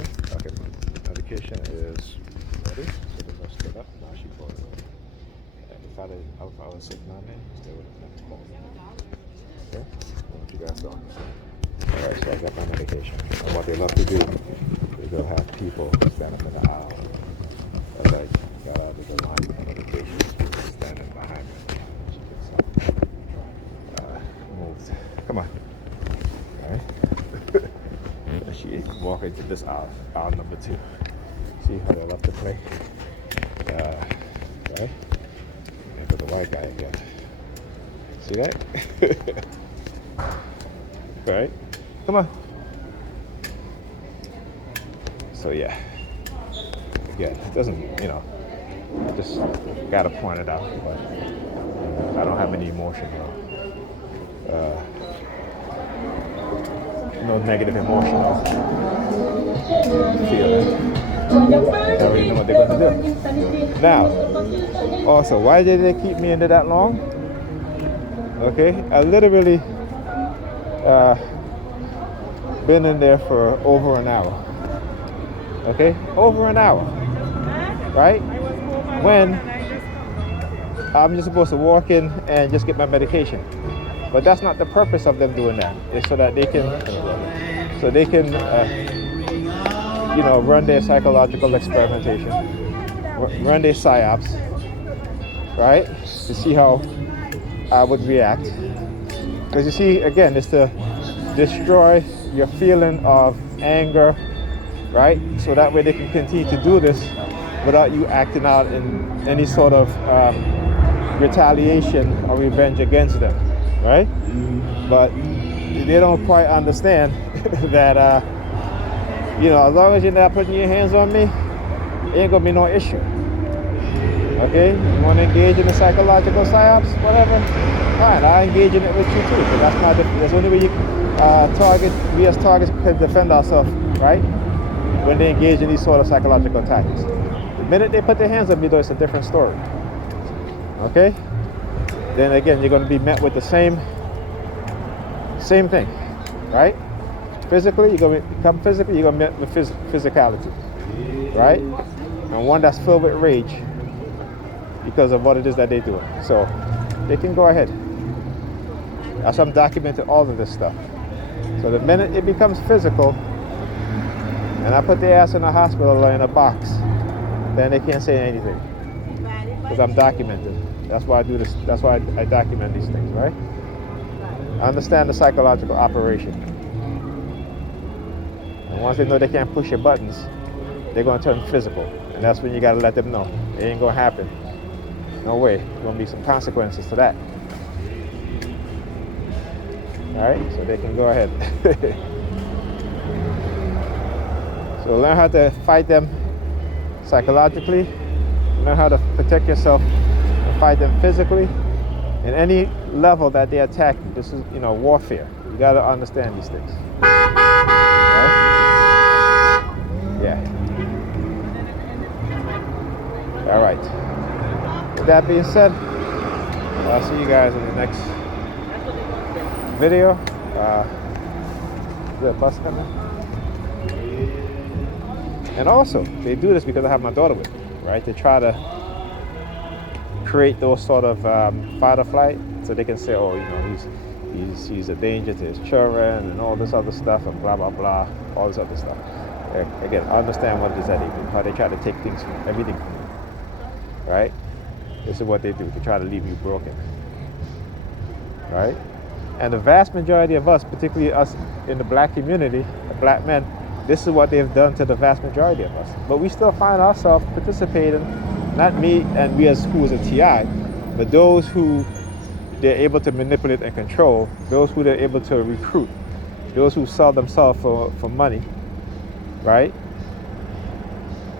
medication? Okay, medication is ready. So then let's get up. Now she called it. If I was sitting on there, they would have never called it. Okay? I want you guys to understand. Alright, so I got my medication. And what they love to do is they'll have people stand up in the aisle. As I got out of the line of medication, people standing behind me. She gets moved. Come on. Alright? And she walked into this aisle number 2. See how they love to play? Right? And for the white guy again. See that? Right? Come on. So yeah. Again, it doesn't, I just gotta point it out, but I don't have any emotion, no negative emotional feeling. I already know what they're gonna do. Now, also, why did they keep me in there that long? Okay, I literally been in there for over an hour. Okay, over an hour, right? When I'm just supposed to walk in and just get my medication, but that's not the purpose of them doing that. It's so that they can, run their psychological experimentation, run their psyops, right? To see how I would react. Because you see, again, it's to destroy your feeling of anger, right? So that way they can continue to do this without you acting out in any sort of retaliation or revenge against them, right? But they don't quite understand that, as long as you're not putting your hands on me, it ain't gonna be no issue. Okay? You want to engage in the psychological psyops, whatever? Fine, I'll engage in it with you too. But that's the only way we as targets can defend ourselves, right? When they engage in these sort of psychological tactics. The minute they put their hands on me, though, it's a different story. Okay? Then again, you're going to be met with the same thing, right? Physically, you're going to become physically, you're going to be met with physicality, right? And one that's filled with rage because of what it is that they're doing. So they can go ahead. That's why I'm documenting all of this stuff. So the minute it becomes physical, and I put their ass in a hospital or in a box, then they can't say anything. Because I'm documenting. That's why I do this. That's why I document these things, right? I understand the psychological operation. And once they know they can't push your buttons, they're going to turn physical. And that's when you got to let them know. It ain't going to happen. No way. There's going to be some consequences to that. All right? So they can go ahead. So learn how to fight them psychologically. Learn how to protect yourself and fight them physically. In any level that they attack you, this is, warfare. You got to understand these things. Right? Yeah. All right. With that being said, I'll see you guys in the next video. Is there a bus coming? And also, they do this because I have my daughter with me, right? They try to create those sort of fight or flight, so they can say, oh, he's a danger to his children and all this other stuff and blah, blah, blah, all this other stuff. Again, I understand what it is that they do, how they try to take everything from you, right? This is what they do. They try to leave you broken, right? And the vast majority of us, particularly us in the black community, the black men, this is what they've done to the vast majority of us. But we still find ourselves participating, not me and we as who is a TI, but those who they're able to manipulate and control, those who they're able to recruit, those who sell themselves for money, right?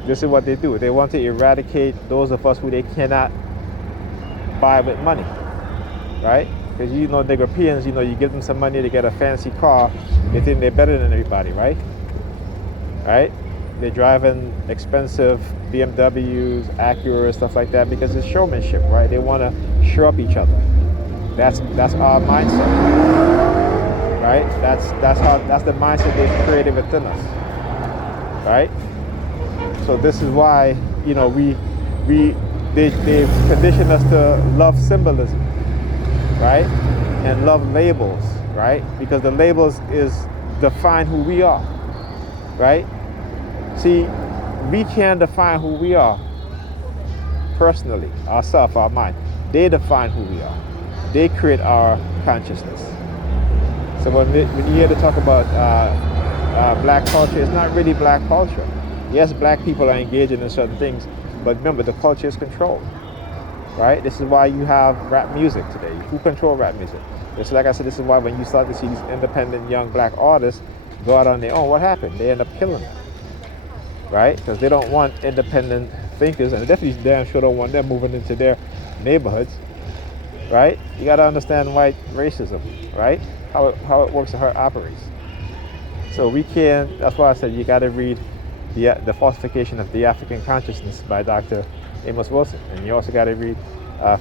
This is what they do. They want to eradicate those of us who they cannot buy with money, right? Because the Europeans, you give them some money to get a fancy car, they think they're better than everybody, right? Right? They're driving expensive BMWs, Acuras, stuff like that because it's showmanship, right? They want to show up each other. That's our mindset, right? That's the mindset they've created within us. right? So this is why, you know, they've conditioned us to love symbolism, right? And love labels, right? Because the labels define who we are, right? See, we can't define who we are personally, ourselves, our mind. They define who we are. They create our consciousness. So when you hear to talk about black culture, it's not really black culture. Yes, black people are engaging in certain things, but remember, the culture is controlled, right? This is why you have rap music today. Who control rap music? Just like I said, this is why when you start to see these independent young black artists go out on their own, what happened? They end up killing them, right? Because they don't want independent thinkers, and definitely damn sure don't want them moving into their neighborhoods, right? You got to understand white racism, right? How it works and how it operates. So we can, that's why I said you got to read the Falsification of the African Consciousness by Dr. Amos Wilson. And you also got to read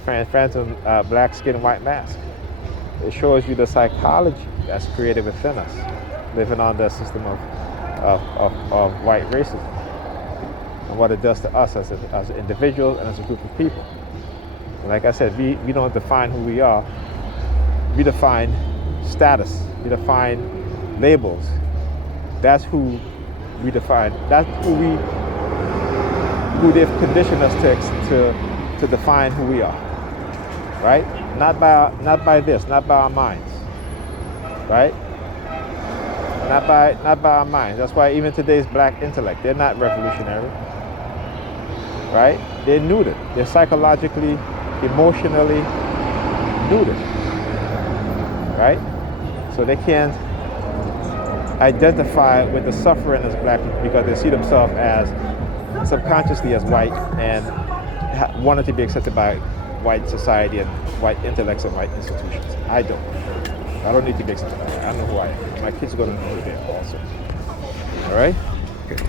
Phantom Black Skin, White Mask. It shows you the psychology that's created within us, living on the system of white racism, and what it does to us as an individual and as a group of people. And like I said, we don't define who we are. We define status. We define labels. That's who we define. That's who they've conditioned us to define who we are, right? Not by this, not by our minds, right? Not by our minds. That's why even today's black intellect, they're not revolutionary, right? They're neutered. They're psychologically, emotionally neutered, right? So they can't identify with the suffering as black people because they see themselves as subconsciously as white and wanted to be accepted by white society and white intellects and white institutions. I don't need to be accepted by that. I know who I am. My kids are going to know who they are also. All right? Okay.